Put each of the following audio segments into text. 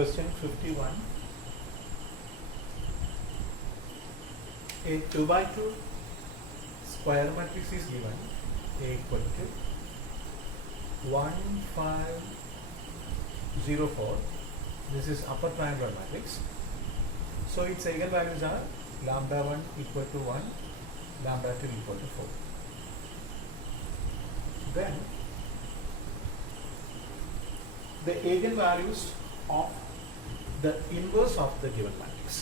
Question 51. A 2 by 2 square matrix is given. A equal to 1, 5, 0, 4. This is upper triangular matrix. So its eigenvalues are lambda 1 equal to 1, lambda 2 equal to 4. Then the eigenvalues of the inverse of the given matrix.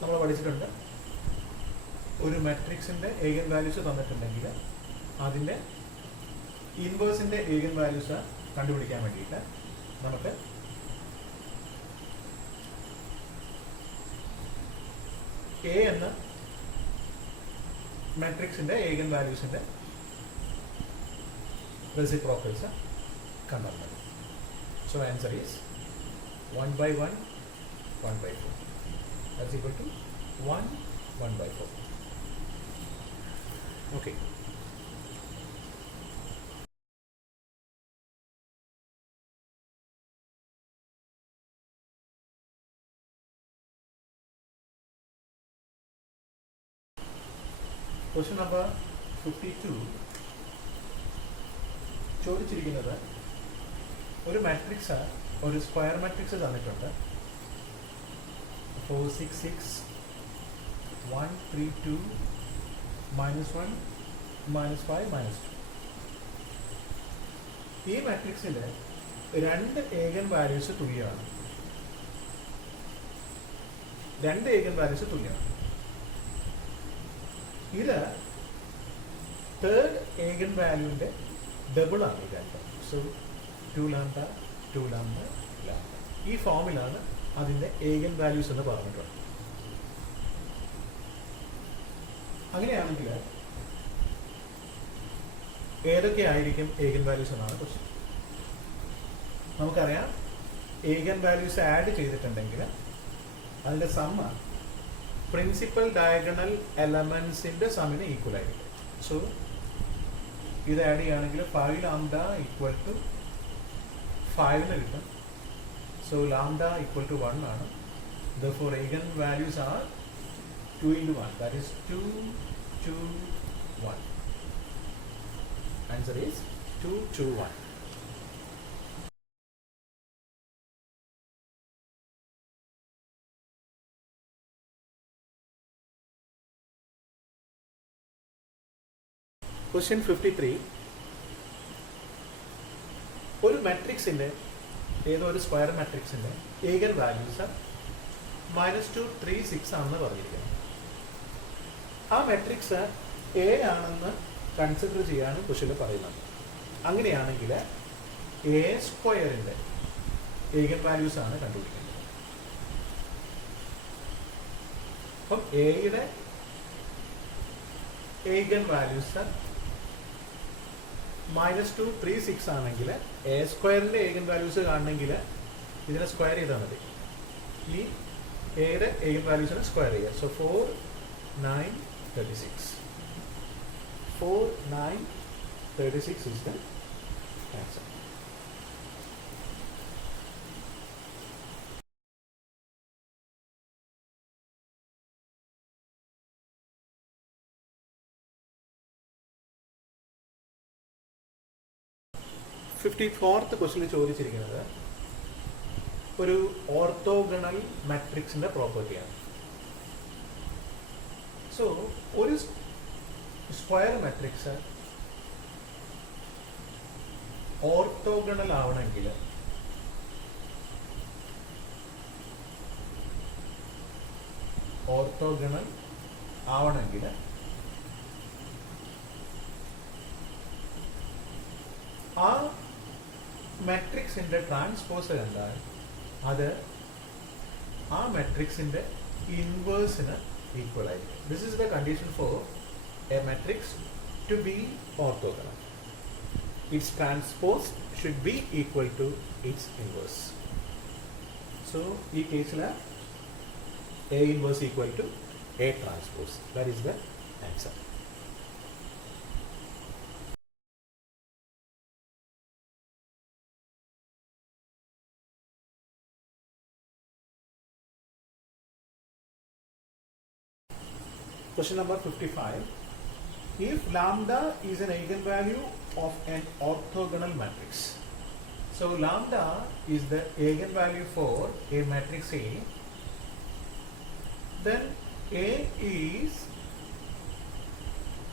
നമ്മൾ പഠിച്ചിട്ടുണ്ട് ഒരു മാട്രിക്സിന്റെ eigen values തന്നിട്ടുണ്ടെങ്കിൽ അതിന്റെ ഇൻവേഴ്സിന്റെ ഏഗൻ values കണ്ടുപിടിക്കാൻ വേണ്ടിയിട്ട് നമുക്ക് A എന്ന മാട്രിക്സിന്റെ ഏഗൻ വാല്യൂസിന്റെ reciprocals കണ്ടെത്തുന്നത്. So answer is 1 by 1, 1 by 4. That's equal to 1, 1 by 4. Okay. Question number 52. ചോദിച്ചിരിക്കുന്നത് ഒരു മാട്രിക്സ് ഒരു സ്ക്വയർ മാട്രിക്സ് തന്നിട്ടുണ്ട് 4 6 6 1 3 2 -1 -5 -2. ഈ മാട്രിക്സിന്റെ രണ്ട് ഏഗൻ വാല്യൂസ് തുല്യമാണ്. ഇത് തേർഡ് ഏഗൻ വാല്യൂന്റെ ഡബിൾ ആണ് ഈ രണ്ട്. So 2 lambda 2 lambda lambda. ഈ ഫോമിലാണ് അതിന്റെ ഏഗൻ വാല്യൂസ് എന്ന് പറഞ്ഞിട്ടുള്ളത്. അങ്ങനെയാണെങ്കിൽ ഏതൊക്കെ ആയിരിക്കും ഏഗൻ വാല്യൂസ് എന്നാണ് ക്വസ്റ്റ്യൻ. നമുക്കറിയാം ഏഗൻ വാല്യൂസ് ആഡ് ചെയ്തിട്ടുണ്ടെങ്കിൽ അതിന്റെ സമ്മ പ്രിൻസിപ്പൽ ഡയഗണൽ എലമെന്റ്സിന്റെ സമ്മിന് ഈക്വൽ ആയിരിക്കും. സോ ഇത് ആഡ് ചെയ്യുകയാണെങ്കിൽ 5 ലാംഡ ഈക്വൽ ടു 5 കിട്ടും. സോ ലാംഡ ഈക്വൽ ടു 1 ആണ്. Therefore eigen values are 2 into 1. That is 2, 2, 1. Answer is 2, 2, 1. Question 53. ഒരു മാട്രിക്സിന്റെ ഏതോ ഒരു സ്ക്വയർ മാട്രിക്സിന്റെ ഏഗൻ വാല്യൂസ് -2 3 6 ആണെന്ന് പറഞ്ഞിരിക്കുന്നു. ആ മാട്രിക്സ് എ ആണെന്ന് കൺസിഡർ ചെയ്യാനും ക്വസ്റ്റ്യനിൽ പറയുന്നത്. അങ്ങനെയാണെങ്കിൽ എ സ്ക്വയറിന്റെ ഏഗൻ വാല്യൂസ് ആണ് കണ്ടുപിടിക്കുന്നത്. അപ്പം എയുടെ ഏഗൻ വാല്യൂസ് -2 3 6 ആണെങ്കിൽ എ സ്ക്വയറിന്റെ ഏഗൻ വാല്യൂസ് കാണണമെങ്കിൽ ഇതിനെ സ്ക്വയർ ചെയ്താൽ മതി. ഈ എയുടെ ഏഗൻ വാല്യൂസിനെ സ്ക്വയർ ചെയ്യുക. So 4 9 36. 4 9 36 is the answer. Fifty-fourth ക്വസ്റ്റ്യനിൽ ചോദിച്ചിരിക്കുന്നത് ഒരു ഓർത്തോഗണൽ മാട്രിക്സിന്റെ പ്രോപ്പർട്ടിയാണ്. സോ ഒരു സ്ക്വയർ മാട്രിക്സ് ഓർത്തോഗണൽ ആവണമെങ്കിൽ ആ മാട്രിക്സിന്റെ ട്രാൻസ്പോസ് കണ്ടാൽ അത് ആ മാട്രിക്സിന്റെ ഇൻവേഴ്സിന് ഈക്വൽ ആയിരിക്കും. This is the condition for a matrix to be orthogonal. Its transpose should be equal to its inverse. So ഈ കേസിൽ A inverse equal to A transpose. That is the answer. Question number 55. If lambda is an eigenvalue of an orthogonal matrix. So lambda is the eigenvalue for a matrix A. Then A is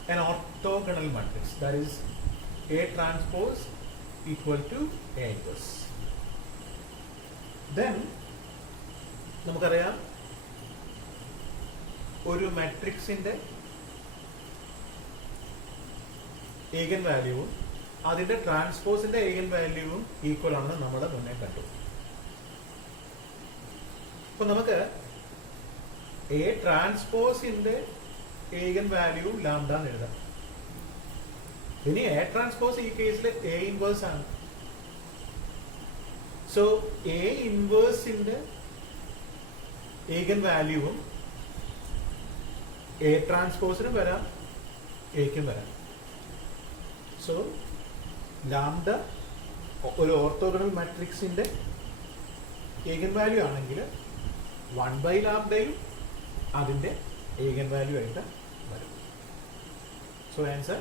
an orthogonal matrix, that is A transpose equal to A inverse. Then നമുക്കറിയാം ഒരു മാട്രിക്സിന്റെ ഏഗൻ വാല്യൂവും അതിന്റെ ട്രാൻസ്പോസിന്റെ ഏഗൻ വാല്യൂവും equal ആണെന്ന് നമ്മൾ മുന്നേ കണ്ടു. അപ്പൊ നമുക്ക് എ ട്രാൻസ്പോസിന്റെ ഏഗൻ വാല്യൂ ലാംഡ എന്ന് എഴുതാം. ഇനി എ ട്രാൻസ്പോസ് ഈ കേസിൽ എ ഇൻവേഴ്സ് ആണ്. സോ എ ഇൻവേഴ്സിന്റെ ഏഗൻ വാല്യൂവും എ ട്രാൻസ്പോസിനും വരാം, എക്കും വരാം. സോ ലാംഡ ഒരു ഓർത്തോഗണൽ മാട്രിക്സിന്റെ ഏഗൻ വാല്യൂ ആണെങ്കിൽ 1 ലാംഡയും അതിന്റെ ഏഗൻ വാല്യൂ ആയിട്ട് വരും. So answer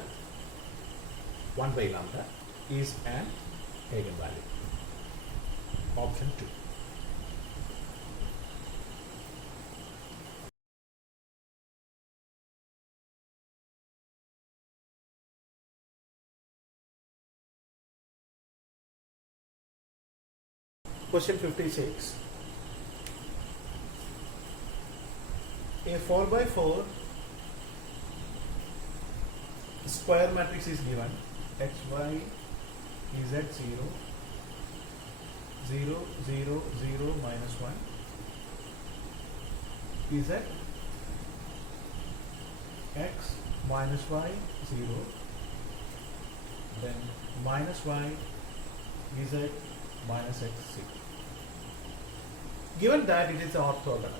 1 lambda is an ഏഗൻ value. Option 2. Question 56. A 4x4 square matrix is given. X, Y, Z 0, 0, 0, 0, minus 1. Z X minus Y 0. Then minus Y Z minus X 0. Given that it is orthogonal.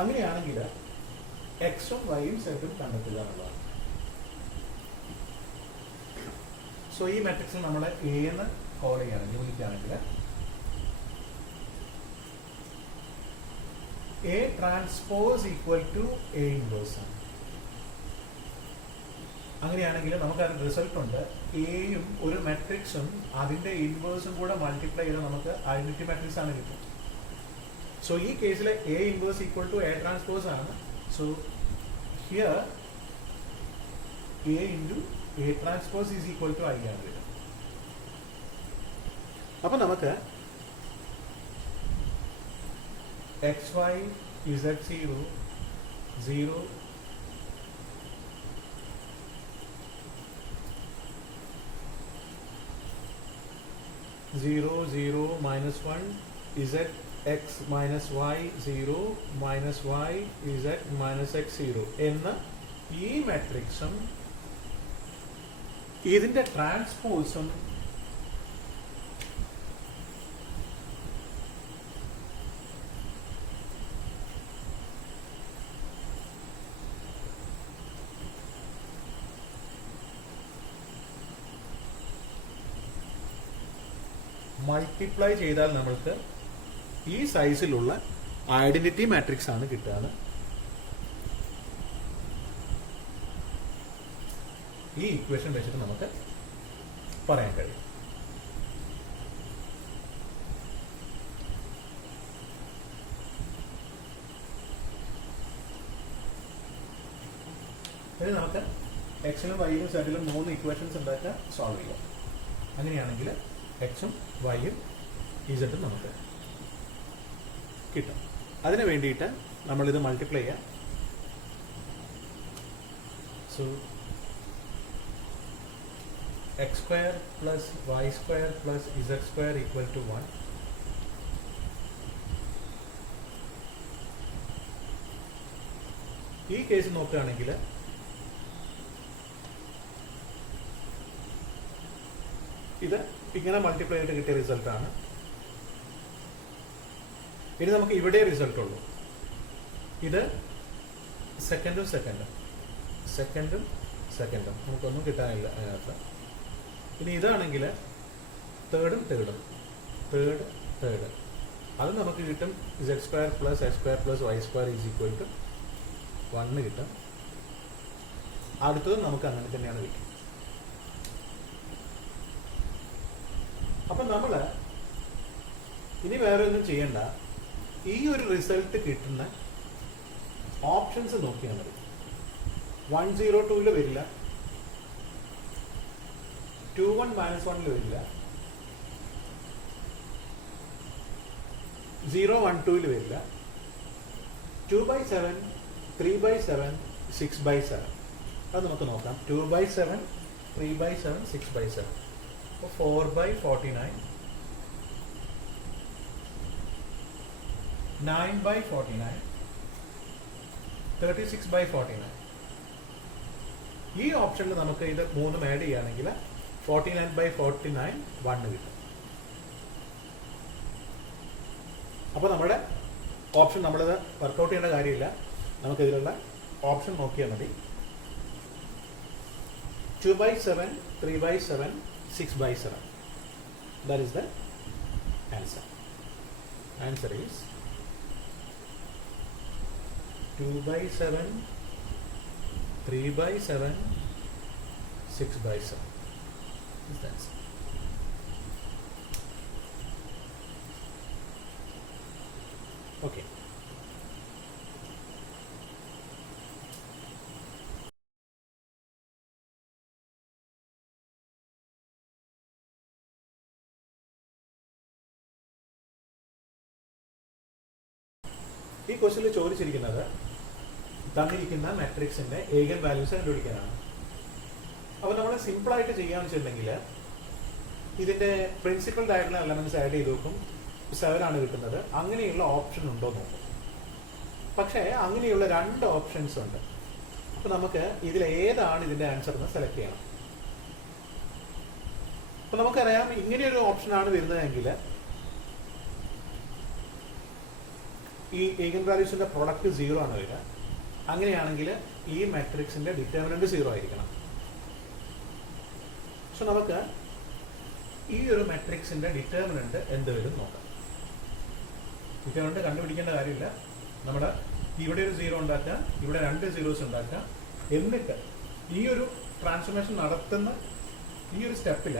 അങ്ങനെയാണെങ്കിൽ എക്സും വൈയും സെറ്റും കണ്ടെത്തുക എന്നുള്ളതാണ്. So ഈ മാട്രിക്സിൽ നമ്മൾ A എന്ന് call ചെയ്യുകയാണെങ്കിൽ വിളിക്കുകയാണെങ്കിൽ A transpose equal to A inverse ആണ്. അങ്ങനെയാണെങ്കിൽ നമുക്ക് അതിന് റിസൾട്ട് ഉണ്ട്. എയും ഒരു മാട്രിക്സും അതിന്റെ ഇൻവേഴ്സും കൂടെ മൾട്ടിപ്ലൈ ചെയ്താൽ നമുക്ക് ഐഡന്റിറ്റി മാട്രിക്സ് ആണ് കിട്ടും. സോ ഈ കേസിൽ A inverse equal to A transpose ആണ്. So here A into A transpose is equal to I ആണ് വരും. അപ്പൊ നമുക്ക് X Y Z 0, 0, 0, 0, minus 1, z x minus y 0, minus y z minus x 0 എന്ന ഈ മാട്രിക്സും ഇതിന്റെ ട്രാൻസ്പോസും മൾട്ടിപ്ലൈ ചെയ്താൽ നമ്മൾക്ക് ഈ സൈസിലുള്ള ഐഡന്റിറ്റി മാട്രിക്സ് ആണ് കിട്ടുക. ഈ ഇക്വേഷൻ വെച്ചിട്ട് നമുക്ക് പറയാൻ കഴിയും. ഇനി നമുക്ക് എക്സിലും വൈയിലും സെഡിലും 3 ഇക്വേഷൻസ് ഉണ്ടാക്കാൻ സോൾവ് ചെയ്യാം. അങ്ങനെയാണെങ്കിൽ എക്സും വൈയും ഇസഡും നമുക്ക് കിട്ടും. അതിന് വേണ്ടിയിട്ട് നമ്മളിത് മൾട്ടിപ്ലൈ ചെയ്യാം. So X square plus Y square plus Z square equal to 1. ഈ കേസ് നോക്കുകയാണെങ്കിൽ ഇത് ഇങ്ങനെ മൾട്ടിപ്ലൈ ചെയ്തിട്ട് കിട്ടിയ റിസൾട്ടാണ്. ഇനി നമുക്ക് ഇവിടെ റിസൾട്ട് ഉള്ളൂ. ഇത് സെക്കൻഡും നമുക്കൊന്നും കിട്ടാനില്ല അതിനകത്ത്. ഇനി ഇതാണെങ്കിൽ തേർഡ് അത് നമുക്ക് കിട്ടും z² + x² + y² = 1 കിട്ടും. അടുത്തത് നമുക്ക് അങ്ങനെ തന്നെയാണ് വയ്ക്കുക. അപ്പം നമ്മൾ ഇനി വേറെ ഒന്നും ചെയ്യണ്ട. ഈ ഒരു റിസൾട്ട് കിട്ടുന്ന ഓപ്ഷൻസ് നോക്കിയാൽ മതി. 102 വരില്ല, 21 - 1 വരില്ല, 012 വരില്ല, 2/7, 3/7, 6/7. അത് നമുക്ക് നോക്കാം. 2/7, 3/7, 6/7. അപ്പോൾ 4/49, 9/49, 36/49. ഈ ഓപ്ഷനിൽ നമുക്ക് ഇത് മൂന്നും ആഡ് ചെയ്യുകയാണെങ്കിൽ 49/49 1 കിട്ടും. അപ്പോൾ നമ്മുടെ ഓപ്ഷൻ നമ്മളിത് വർക്കൗട്ട് ചെയ്യേണ്ട കാര്യമില്ല. നമുക്കിതിലുള്ള ഓപ്ഷൻ നോക്കിയാൽ മതി. 2/7, 3/7, 6/7. That is the answer. Answer is 2/7, 3/7, 6/7. Is the answer. Okay. ഈ ക്വസ്റ്റ്യനിൽ ചോദിച്ചിരിക്കുന്നത് തന്നിരിക്കുന്ന മാട്രിക്സിന്റെ ഏഗൻ വാല്യൂസ് കണ്ടുപിടിക്കാനാണ്. അപ്പോൾ നമ്മൾ സിമ്പിളായിട്ട് ചെയ്യാന്ന് വെച്ചിട്ടുണ്ടെങ്കിൽ ഇതിന്റെ പ്രിൻസിപ്പൽ ഡയഗണൽ എലമെന്റ്സ് ആഡ് ചെയ്ത് നോക്കും. 7 ആണ് കിട്ടുന്നത്. അങ്ങനെയുള്ള ഓപ്ഷൻ ഉണ്ടോ നോക്കും. പക്ഷേ അങ്ങനെയുള്ള 2 ഓപ്ഷൻസ് ഉണ്ട്. അപ്പോൾ നമുക്ക് ഇതിൽ ഏതാണ് ഇതിന്റെ ആൻസർ എന്ന് സെലക്ട് ചെയ്യണം. അപ്പോൾ നമുക്കറിയാം ഇങ്ങനെയൊരു ഓപ്ഷനാണ് വരുന്നതെങ്കിൽ ഈ ഏഗൻ വാല്യൂസിന്റെ പ്രൊഡക്റ്റ് 0 ആണ് വരിക. അങ്ങനെയാണെങ്കിൽ ഈ മാട്രിക്സിന്റെ ഡിറ്റർമിനന്റ് 0 ആയിരിക്കണം. സോ നമുക്ക് ഈ ഒരു മാട്രിക്സിന്റെ ഡിറ്റർമിനന്റ് എന്ത് വരും നോക്കാം. ഡിറ്റർമിനന്റ് കണ്ടുപിടിക്കേണ്ട കാര്യമില്ല. നമ്മുടെ ഇവിടെ ഒരു 0 ഉണ്ടാക്കുക, ഇവിടെ 2 zeros ഉണ്ടാക്കുക. എന്നിട്ട് ഈ ഒരു ട്രാൻസ്ഫോർമേഷൻ നടത്തുന്ന ഈ ഒരു സ്റ്റെപ്പിൽ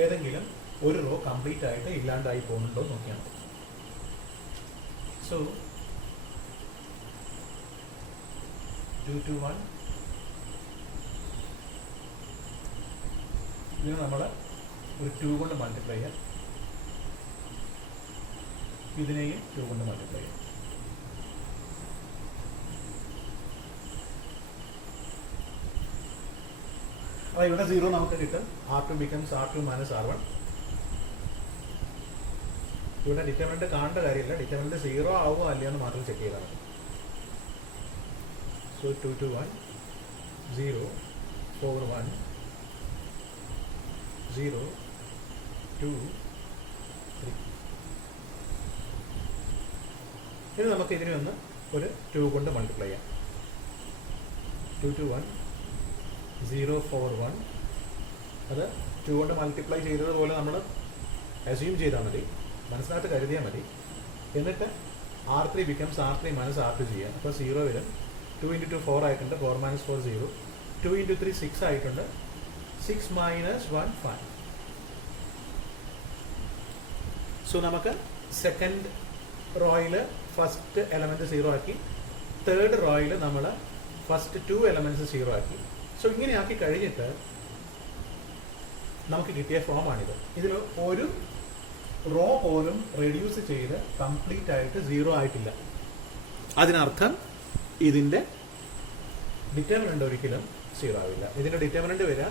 ഏതെങ്കിലും ഒരു റോ കംപ്ലീറ്റ് ആയിട്ട് ഇല്ലാണ്ടായി പോകുന്നുണ്ടോ നോക്കിയാൽ മതി. സോ 2 to 1 ഇതിന് നമ്മൾ ഒരു 2 കൊണ്ട് മൾട്ടിപ്ലൈ ചെയ്യാം. ഇതിനെയും 2 കൊണ്ട് മൾട്ടിപ്ലൈ ചെയ്യാം. അപ്പോൾ ഇവിടെ 0 നമുക്ക് കിട്ടും. R2 becomes R2 - R1. ഇവിടെ ഡിറ്റർമിനന്റ് കാണേണ്ട കാര്യമില്ല. ഡിറ്റർമിനന്റ് 0 ആവുമോ അല്ലയെന്ന് മാത്രം ചെക്ക് ചെയ്താൽ മതി. So 2 to 1, 0, 4, 1, 0, 2, 3. ഇനി നമുക്ക് ഇതിനെ ഒന്ന് ഒരു 2 കൊണ്ട് മൾട്ടിപ്ലൈ ചെയ്യാം. 2 to 1, 0, 4, 1. അത് 2 കൊണ്ട് മൾട്ടിപ്ലൈ ചെയ്തതുപോലെ നമ്മൾ അസ്യൂം ചെയ്താൽ മതി, മനസ്സിനകത്ത് കരുതിയാൽ മതി. എന്നിട്ട് R3 becomes R3 - R2 ചെയ്യാം. അപ്പോൾ 0 വരും. 2 into 2 4 ആയിട്ടുണ്ട്. 4 - 4 0. 2 into 3 6 ആയിട്ടുണ്ട്. 6 - 1 5. സോ നമുക്ക് സെക്കൻഡ് റോയിൽ ഫസ്റ്റ് എലമെന്റ് 0 ആക്കി, തേർഡ് റോയിൽ നമ്മൾ ഫസ്റ്റ് 2 elements 0 ആക്കി. സോ ഇങ്ങനെ ആക്കി കഴിഞ്ഞിട്ട് നമുക്ക് കിട്ടിയ ഫോമാണിത്. ഇതിൽ ഒരു റോ പോലും റെഡ്യൂസ് ചെയ്ത് കംപ്ലീറ്റ് ആയിട്ട് 0 ആയിട്ടില്ല. അതിനർത്ഥം ഇതിന്റെ ഡിറ്റർമിനന്റ് ഒരിക്കലും 0 ആവില്ല. ഇതിന്റെ ഡിറ്റർമിനന്റ് വരിക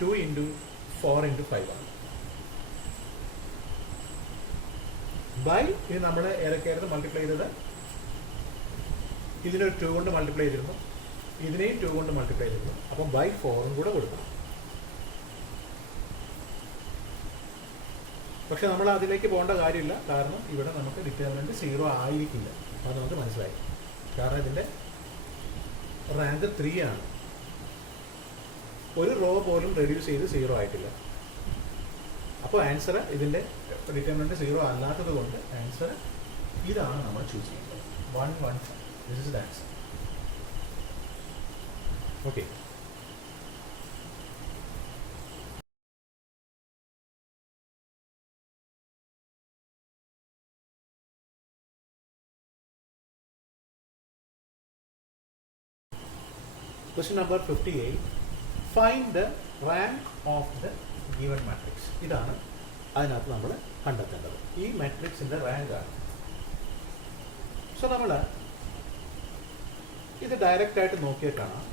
2 into 4 into 5 ആണ്. ബൈ ഇത് നമ്മൾ ഏതൊക്കെയായിരുന്നു മൾട്ടിപ്ലൈ ചെയ്തത്? ഇതിനൊരു 2 കൊണ്ട് മൾട്ടിപ്ലൈ ചെയ്തിരുന്നു, ഇതിനെയും 2 കൊണ്ട് മൾട്ടിപ്ലൈ ചെയ്തിരുന്നു. അപ്പം ബൈ 4 കൂടെ കൊടുക്കണം. പക്ഷെ നമ്മൾ അതിലേക്ക് പോകേണ്ട കാര്യമില്ല. കാരണം ഇവിടെ നമുക്ക് ഡിറ്റർമിനന്റ് 0 ആയിരിക്കില്ല. അത് നമുക്ക് മനസ്സിലായി. കാരണം ഇതിന്റെ റാങ്ക് 3 ആണ്. ഒരു റോ പോലും റെഡ്യൂസ് ചെയ്ത് 0 ആയിട്ടില്ല. അപ്പോൾ ആൻസർ ഇതിന്റെ ഡിറ്റർമിനന്റ് 0 അല്ലാത്തത് കൊണ്ട് ആൻസർ ഇതാണ് നമ്മൾ ചൂസ് ചെയ്യുന്നത്. 1 1 5. This is the answer. Okay. Question number 58. Find the rank of the given matrix. ഇതാണ് അതിനകത്ത് നമ്മൾ കണ്ടെത്തേണ്ടത്. ഈ മാട്രിക്സിന്റെ റാങ്ക് ആണ്. സോ നമ്മൾ ഇത് ഡയറക്റ്റ് ആയിട്ട് നോക്കിയാൽ കാണാം.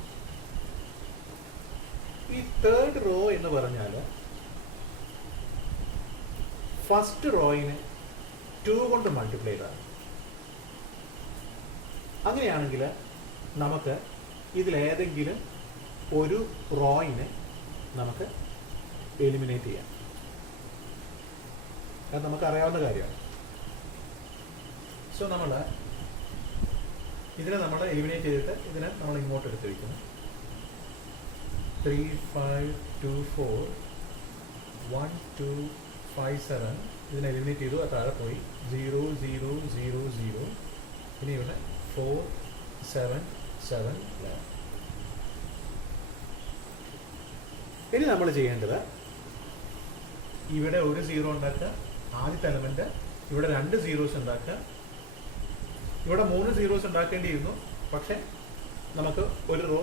ഈ തേർഡ് റോ എന്ന് പറഞ്ഞാൽ ഫസ്റ്റ് റോയിനെ 2 കൊണ്ട് മൾട്ടിപ്ലൈ ചെയ്താണ്. അങ്ങനെയാണെങ്കിൽ നമുക്ക് ഇതിലേതെങ്കിലും ഒരു റോയിനെ നമുക്ക് എലിമിനേറ്റ് ചെയ്യാം. അത് നമുക്കറിയാവുന്ന കാര്യമാണ്. സോ നമ്മൾ ഇതിനെ നമ്മൾ എലിമിനേറ്റ് ചെയ്തിട്ട് ഇതിനെ നമ്മൾ ഇങ്ങോട്ട് എടുത്ത് വയ്ക്കുന്നു. 3 5 2 4 1 2 5 7 ഇതിനെ എലിമിനേറ്റ് ചെയ്തു. അത് താഴെ പോയി 0 0 0 0. ഇനി ഇവിടെ 4 7 7 11. ഇനി നമ്മൾ ചെയ്യേണ്ടത് ഇവിടെ ഒരു 0 ഉണ്ടാക്കുക. ആദ്യത്തെ എലമെന്റ് ഇവിടെ 2 zeros ഉണ്ടാക്കുക. ഇവിടെ 3 zeros ഉണ്ടാക്കേണ്ടിയിരുന്നു, പക്ഷെ നമുക്ക് ഒരു റോ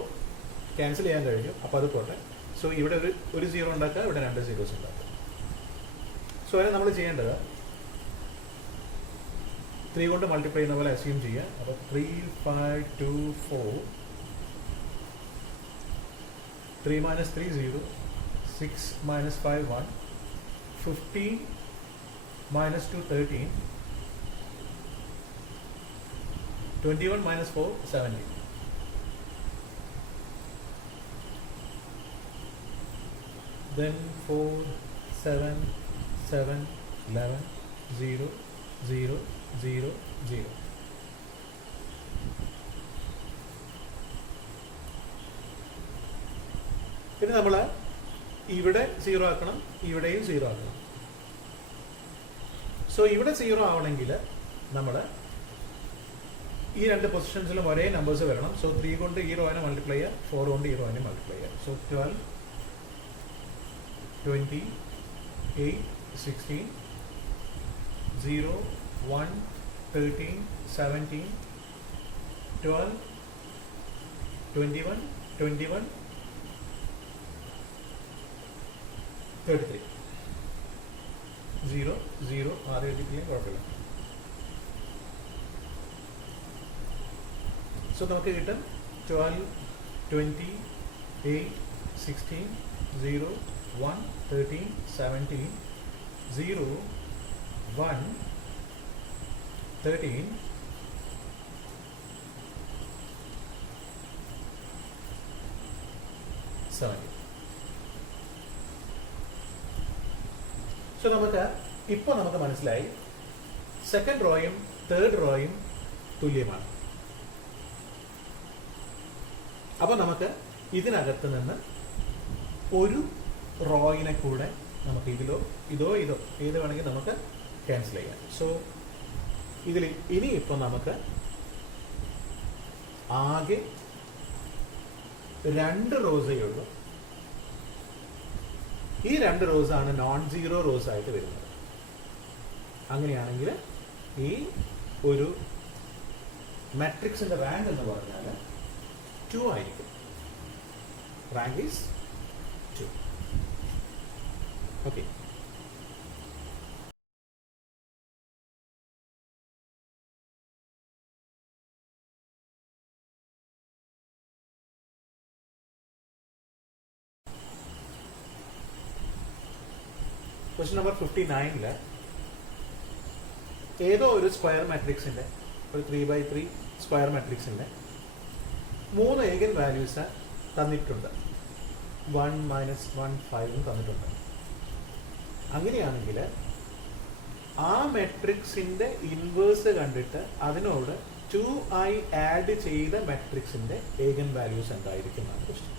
ക്യാൻസൽ ചെയ്യാൻ കഴിഞ്ഞു. അപ്പോൾ അത് പോട്ടെ. സോ ഇവിടെ ഒരു 0 ഉണ്ടാക്കുക, ഇവിടെ 2 zeros ഉണ്ടാക്കുക. സോ അതിനെ നമ്മൾ ചെയ്യേണ്ടത് 3 കൊണ്ട് മൾട്ടിപ്ലൈ ചെയ്യുന്ന പോലെ അസ്യൂം ചെയ്യുക. അപ്പോൾ 3 5 2 4 3 minus 3 0 6 minus 5 1 15 minus 2 13 21 minus 4 17. Then 4 7 7 11 0 0 0 0. പിന്നെ നമ്മൾ ഇവിടെ 0 ആക്കണം, ഇവിടെയും 0 ആക്കണം. സോ ഇവിടെ 0 ആവണമെങ്കിൽ നമ്മൾ ഈ രണ്ട് പൊസിഷൻസിലും ഒരേ നമ്പേഴ്സ് വരണം. സോ 3 കൊണ്ട് ഈ റോയിനെ മൾട്ടിപ്ലൈ ചെയ്യുക, 4 കൊണ്ട് ഈ റോയിനെ മൾട്ടിപ്ലൈ ചെയ്യുക. സോ 12 20 8 16 0 1 13 17 12 21 21 33 0 0 ആറ് എഴുതിയിട്ടില്ല, കുഴപ്പമില്ല. സോ നമുക്ക് കിട്ടും 12 20 8 16 0 1 13 17 0 1 13 17. സോ നമുക്ക് ഇപ്പോൾ നമുക്ക് മനസ്സിലായി സെക്കൻഡ് റോയും തേർഡ് റോയും തുല്യമാണ്. അപ്പോൾ നമുക്ക് ഇതിനകത്ത് നിന്ന് ഒരു റോയിനെ കൂടെ നമുക്ക് ഇതിലോ ഇതോ ഏത് വേണമെങ്കിൽ നമുക്ക് ക്യാൻസൽ ചെയ്യാം. സോ ഇതിൽ ഇനിയിപ്പോൾ നമുക്ക് ആകെ 2 റോസേ ഉള്ളൂ. ഈ 2 റോസാണ് നോൺ സീറോ റോസ് ആയിട്ട് വരുന്നത്. അങ്ങനെയാണെങ്കിൽ ഈ ഒരു മാട്രിക്സിന്റെ റാങ്ക് എന്ന് പറഞ്ഞാൽ 2 ആയിരിക്കും. Rank is 2. Okay. Question number 59 ഏതോ ഒരു സ്ക്വയർ മാട്രിക്സിന്റെ ഒരു 3x3 സ്ക്വയർ മാട്രിക്സിന്റെ 3 ഏഗൻ വാല്യൂസ് തന്നിട്ടുണ്ട്. 1 - 1 5 തന്നിട്ടുണ്ട്. അങ്ങനെയാണെങ്കിൽ ആ മാട്രിക്സിന്റെ ഇൻവേഴ്സ് കണ്ടിട്ട് അതിനോട് 2i ആഡ് ചെയ്ത മാട്രിക്സിന്റെ ഏഗൻ വാല്യൂസ് എന്തായിരിക്കും എന്നാണ് ക്വസ്റ്റ്യൻ.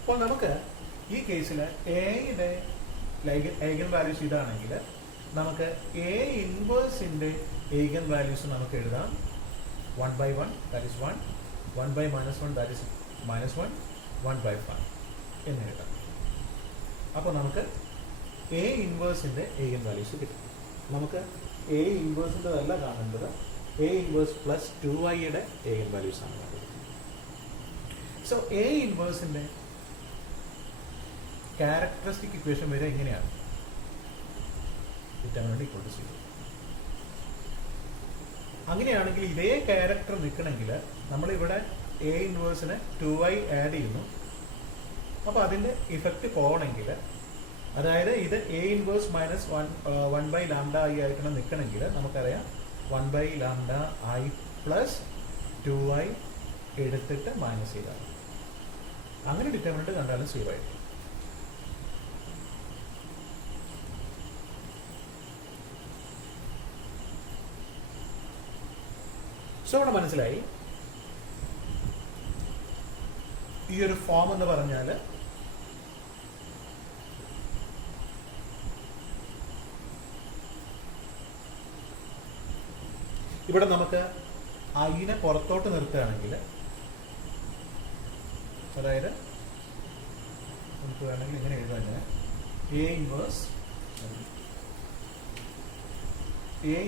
അപ്പോൾ നമുക്ക് ഈ കേസിൽ എയുടെ ഏഗൻ വാല്യൂസ് ഇതാണെങ്കിൽ നമുക്ക് എ ഇൻവേഴ്സിൻ്റെ ഏഗൻ വാല്യൂസ് നമുക്ക് എഴുതാം 1/1 ദാറ്റ് ഇസ് 1, 1/-1 ദാറ്റ് ഇസ് -1, 1/5 എന്ന് എഴുതാം. അപ്പോൾ നമുക്ക് എ ഇൻവേഴ്സിൻ്റെ ഏഗൻ വാല്യൂസ് കിട്ടും. നമുക്ക് എ ഇൻവേഴ്സിൻ്റെതല്ല കാണേണ്ടത്, എ ഇൻവേഴ്സ് പ്ലസ് 2iയുടെ ഏഗൻ വാല്യൂസ് ആണ് കാണേണ്ടത്. സോ എ ഇൻവേഴ്സിൻ്റെ ക്യാരക്ടറിസ്റ്റിക് ഇക്വേഷൻ വരെ എങ്ങനെയാണ്? Determinant equal to 0. അങ്ങനെയാണെങ്കിൽ ഇതേ ക്യാരക്ടർ നിൽക്കണമെങ്കിൽ നമ്മളിവിടെ എ ഇൻവേഴ്സിന് 2i ആഡ് ചെയ്യുന്നു. അപ്പോൾ അതിൻ്റെ ഇഫക്റ്റ് പോകണമെങ്കിൽ, അതായത് ഇത് എ ഇൻവേഴ്സ് മൈനസ് 1/λ i ആയിട്ടാണ് നിൽക്കണമെങ്കിൽ നമുക്കറിയാം 1/λ i പ്ലസ് 2i എടുത്തിട്ട് മൈനസ് ചെയ്താൽ അങ്ങനെ ഡിറ്റർമിനന്റ് കണ്ടാലും 0 ആയിരിക്കും. സോ ഇവിടെ മനസ്സിലായി ഈ ഒരു ഫോം എന്ന് പറഞ്ഞാൽ ഇവിടെ നമുക്ക് ഐനെ പുറത്തോട്ട് നിർത്തുകയാണെങ്കിൽ, അതായത് നമുക്ക് വേണമെങ്കിൽ ഇങ്ങനെ എഴുതാൻ, A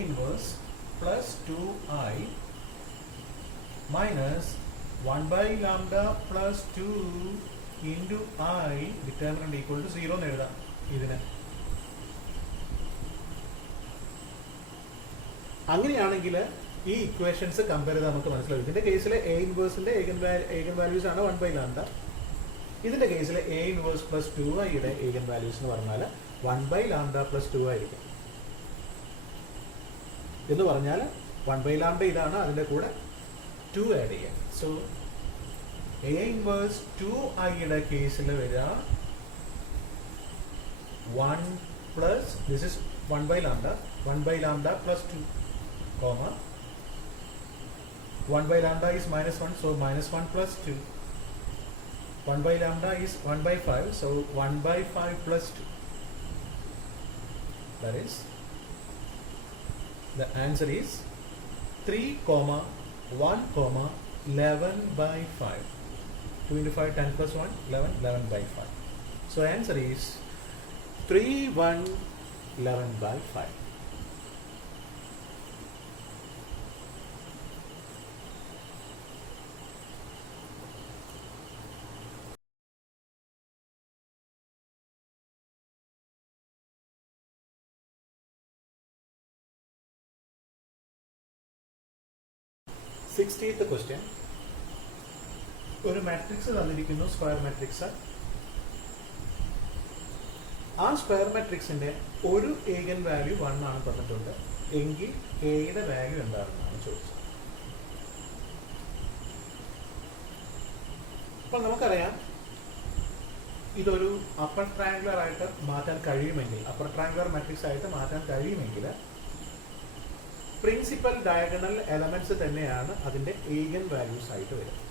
inverse plus 2i minus 1/λ plus 2 into i determinant equal to 0 എന്ന് എഴുതാം. ഇതിന് അങ്ങനെയാണെങ്കിൽ ഈ ഇക്വേഷൻസ് കമ്പയർ ചെയ്താൽ നമുക്ക് മനസ്സിലാവും. ഇതിന്റെ കേസിൽ എ ഇൻവേഴ്സിന്റെ ഏഗൻ വാല്യൂസ് ആണ് 1/λ. ഇതിന്റെ കേസിൽ എ ഇൻവേഴ്സ് പ്ലസ് 2iയുടെ ഏഗൻ വാല്യൂസ് എന്ന് പറഞ്ഞാൽ 1/λ പ്ലസ് 2 ആയിരിക്കും. എന്ന് പറഞ്ഞാൽ 1/λ ഇതാണ്, അതിന്റെ കൂടെ 2 ആഡ് ചെയ്യാം. സോ എ ഇൻവേഴ്സ് 2iയുടെ കേസിൽ വരിക 1 plus this is 1/λ plus 2 comma 1/λ is -1, so -1 plus 2. 1/λ is 1/5, so 1/5 plus 2. That is, the answer is 3, 1, 11/5. 2 into 5, 10 plus 1, 11, 11/5. So answer is 3, 1, 11/5. Sixteenth question. ഒരു മാട്രിക്സ് തന്നിരിക്കുന്നു, സ്ക്വയർ മാട്രിക്സ്. ആ സ്ക്വയർ മാട്രിക്സിന്റെ ഒരു ഏഗൻ value 1 ആണ് തന്നിട്ടുണ്ട് എങ്കിൽ എയുടെ വാല്യൂ എന്താണെന്നാണ് ചോദിച്ചത്. അപ്പോൾ നമുക്കറിയാം ഇതൊരു അപ്പർ ട്രയാങ്കുലർ ആയിട്ട് മാറ്റാൻ കഴിയുമെങ്കിൽ, അപ്പർ ട്രയാങ്കുലർ മാട്രിക്സ് ആയിട്ട് മാറ്റാൻ കഴിയുമെങ്കിൽ പ്രിൻസിപ്പൽ ഡയഗണൽ എലമെന്റ്സ് തന്നെയാണ് അതിന്റെ ഏഗൻ വാല്യൂസ് ആയിട്ട് വരുന്നത്.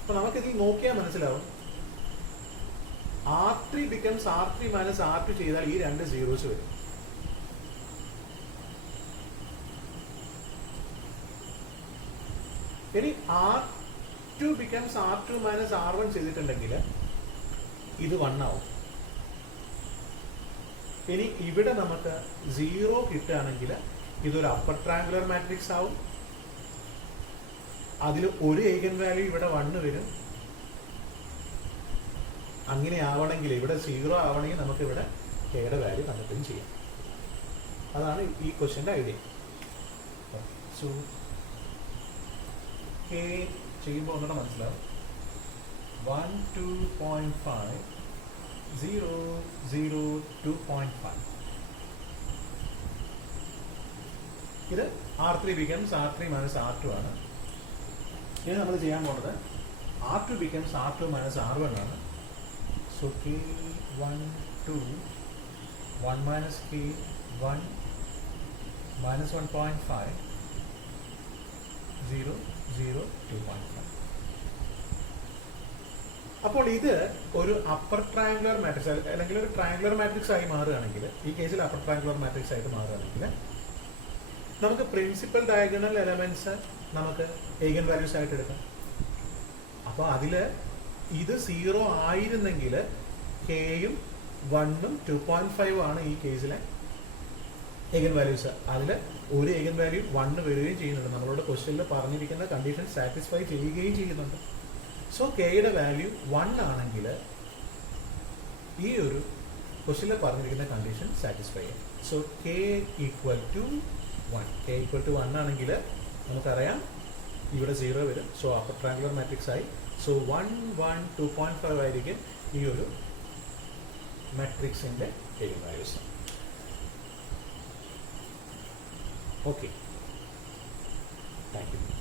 അപ്പൊ നമുക്കിതിൽ നോക്കിയാൽ മനസ്സിലാവും, R3 becomes R3 minus R2 ചെയ്താൽ ഈ രണ്ട് സീറോസ് വരും. ഇനി R2 becomes R2 minus R1 ചെയ്തിട്ടുണ്ടെങ്കിൽ ഇത് 1 ആവും. ഇനി ഇവിടെ നമുക്ക് 0 കിട്ടുകയാണെങ്കിൽ ഇതൊരു അപ്പർ ട്രയാങ്കുലർ മാട്രിക്സ് ആവും. അതിൽ ഒരു ഏഗൻ വാല്യൂ ഇവിടെ 1 വരും. അങ്ങനെ ആവണമെങ്കിൽ, ഇവിടെ 0 ആവണമെങ്കിൽ നമുക്ക് ഇവിടെ കെയുടെ വാല്യൂ കണ്ടെത്തുകയും ചെയ്യാം. അതാണ് ഈ ക്വസ്റ്റ്യൻ്റെ ഐഡിയ. സോ കെ ചെയ്യുമ്പോൾ ഒന്നുകൂടെ മനസ്സിലാവും. 1, 2.5, 0, 0, 2.5. ഇത് R3 becomes R3 minus R2 ആണ്. ഇനി നമ്മൾ ചെയ്യാൻ പോകുന്നത് R2 becomes R2 minus R1 ആണ്. So K1, 2, 1 minus K1 minus 1.5, 0, 0, 2.5. അപ്പോൾ ഇത് ഒരു അപ്പർ ട്രയാങ്കുലർ മാട്രിക്സ് അല്ലെങ്കിൽ ഒരു ട്രയാങ്കുലർ മാട്രിക്സ് ആയി മാറുകയാണെങ്കിൽ, ഈ കേസിൽ അപ്പർ ട്രയാങ്കുലർ മാട്രിക്സ് ആയിട്ട് മാറുകയാണെങ്കിൽ നമുക്ക് പ്രിൻസിപ്പൽ ഡയഗണൽ എലമെന്റ്സ് നമുക്ക് ഏഗൻ വാല്യൂസ് ആയിട്ട് എടുക്കാം. അപ്പോൾ അതിൽ ഇത് 0 ആയിരുന്നെങ്കിൽ കെയും 1ഉം 2.5 ആണ് ഈ കേസിലെ ഏഗൻ വാല്യൂസ്. അതിൽ ഒരു ഏഗൻ വാല്യൂ 1 വരികയും ചെയ്യുന്നുണ്ട്. നമ്മളോട് ക്വസ്റ്റ്യനിൽ പറഞ്ഞിരിക്കുന്ന കണ്ടീഷൻ സാറ്റിസ്ഫൈ ചെയ്യുകയും ചെയ്യുന്നുണ്ട്. സോ കെയുടെ വാല്യൂ 1 ആണെങ്കിൽ ഈ ഒരു ക്വസ്റ്റ്യനിൽ പറഞ്ഞിരിക്കുന്ന കണ്ടീഷൻ സാറ്റിസ്ഫൈ ചെയ്യും. So K equal to 1. K equal to 1 ആണെങ്കിൽ നമുക്കറിയാം ഇവിടെ 0 വരും. സോ അപ്പർ ട്രയാങ്കുലർ മാട്രിക്സ് ആയി. സോ 1, 1, 2.5 ആയിരിക്കും ഈ ഒരു മാട്രിക്സിന്റെ eigen values. Okay, thank U.